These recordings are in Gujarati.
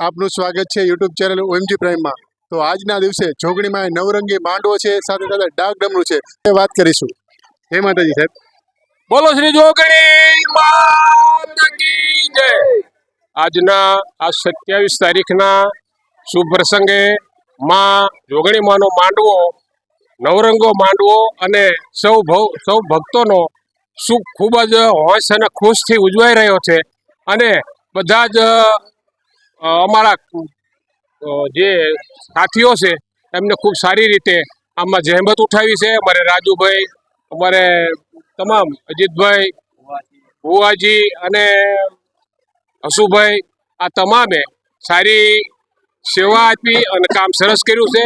આપનું સ્વાગત છે યુટ્યુબ ચેનલ ઓએમજી પ્રાઇમમાં। તો આજના દિવસે જોગણીમાં નવરંગી માંડવો છે, સાથે સાથે ડાક ડમરું છે, એ વાત કરીશું। જય માતાજી સાહેબ। બોલો શ્રી જોગણી માતા કી જય। આજના આ 27 તારીખના શુભ પ્રસંગે માં જોગણી માનો માંડવો, નવરંગો માંડવો અને સૌ ભક્તોનો સુખ ખૂબ જ હોશ અને ખુશથી ઉજવાઈ રહ્યો છે। અને બધા જ અમારા જે સાથીઓ છે એમને ખૂબ સારી રીતે આમાં જહેમત ઉઠાવી છે। અમારે રાજુભાઈ, અમારે તમામ અજીતભાઈ, ભુવાજી અને હસુભાઈ, આ તમામે સારી સેવા આપી અને કામ સરસ કર્યું છે।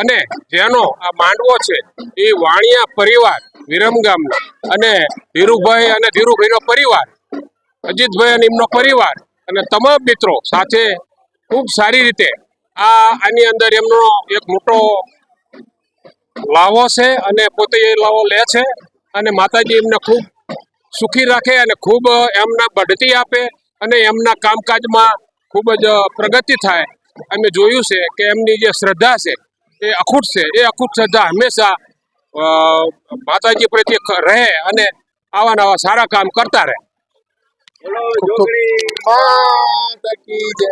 અને જેનો આ માંડવો છે એ વાણિયા પરિવાર વિરમગામનો, અને ધીરુભાઈ અને ધીરુભાઈનો પરિવાર, અજીતભાઈ અને એમનો પરિવાર અને તમામ મિત્રો સાથે ખૂબ સારી રીતે આની અંદર એમનો એક મોટો લાવો છે અને પોતે એ લાવો લે છે। અને માતાજી એમને ખૂબ સુખી રાખે અને ખૂબ એમના બઢતી આપે અને એમના કામકાજમાં ખૂબ જ પ્રગતિ થાય। અમે જોયું છે કે એમની જે શ્રદ્ધા છે એ અખૂટ છે। એ અખૂટ શ્રદ્ધા હંમેશા માતાજી પ્રત્યે રહે અને આવા નવા સારા કામ કરતા રહે। માતા કી જય।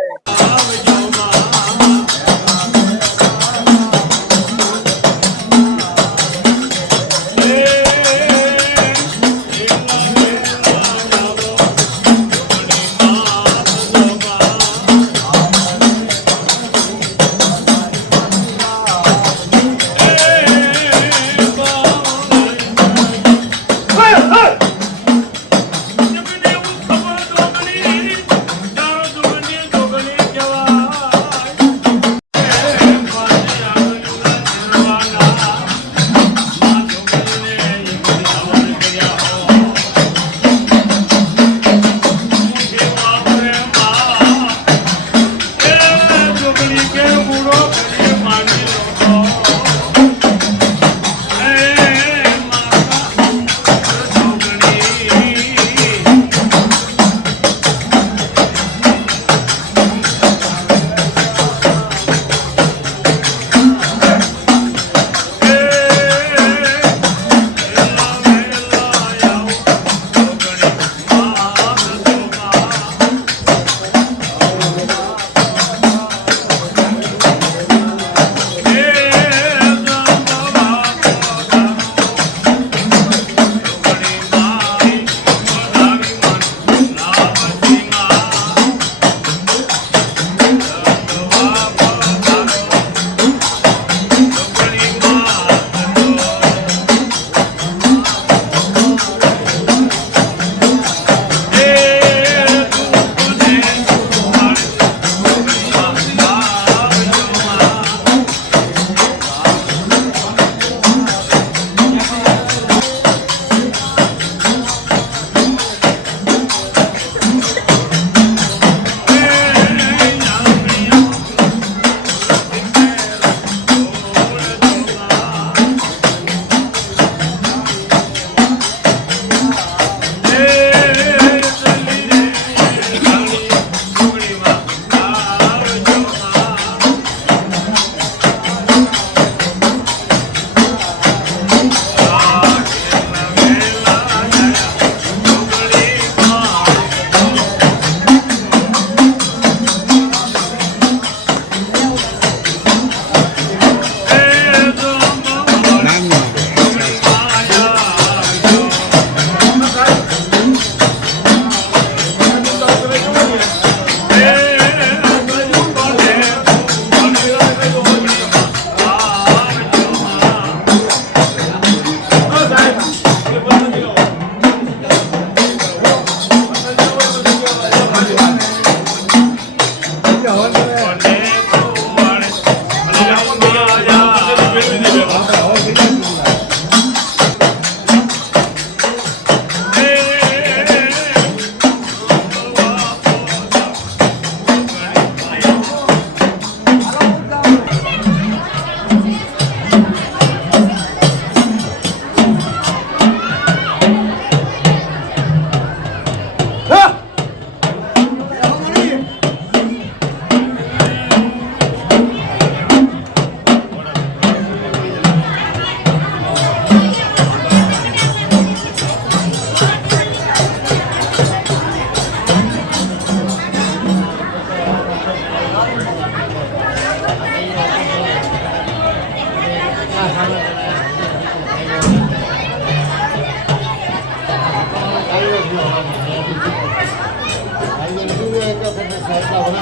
મેં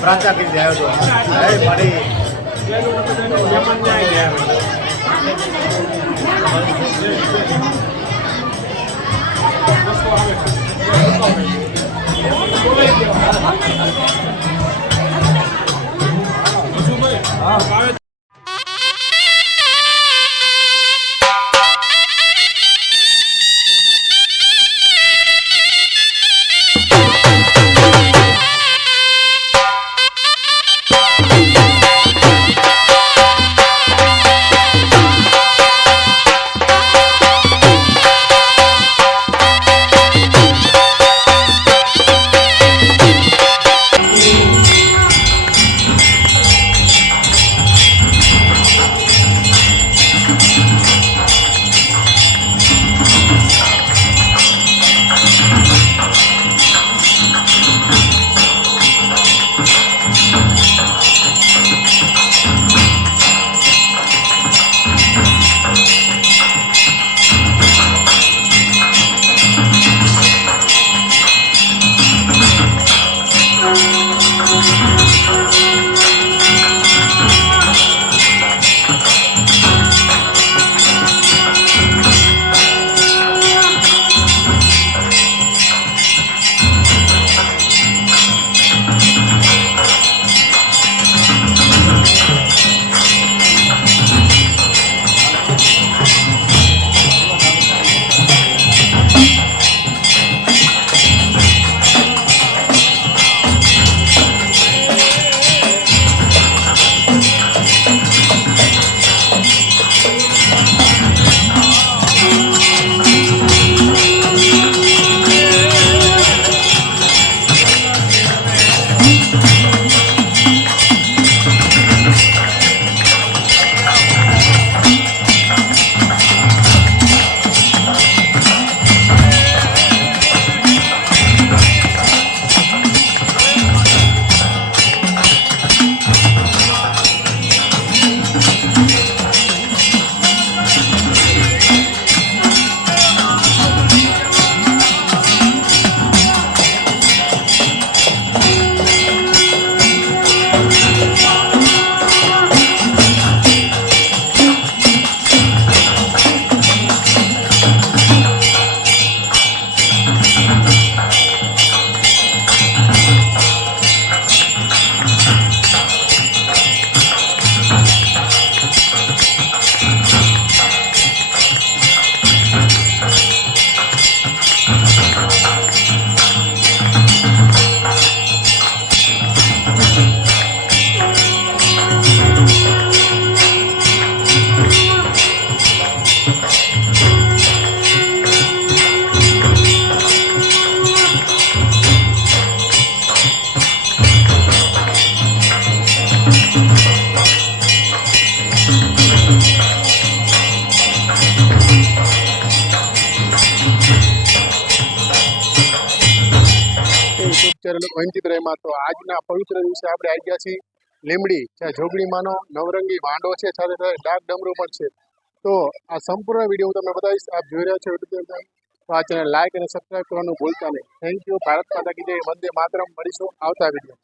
પ્રાર્થના કરી આવ્યો હતો મારી ચેનલ ઓએમજી પ્રાઇમમાં. તો આજના પવિત્ર દિવસે આપણે આવી ગયા છીએ લીમડી, જ્યાં જોગણીમાંનો નવરંગી માંડવો છે, સાથે સાથે ડાક ડમરું પણ છે. તો આ સંપૂર્ણ વિડીયો હું તમને બતાવીશ. આપ જોઈ રહ્યા છો યુટ્યુબ ચેનલ. તો આ ચેનલ લાઈક અને સબસ્ક્રાઈબ કરવાનું ભૂલતા નહીં. Thank you. ભારત માતા કી જય. વંદે માતરમ. મળીશું આવતા વિડીયો.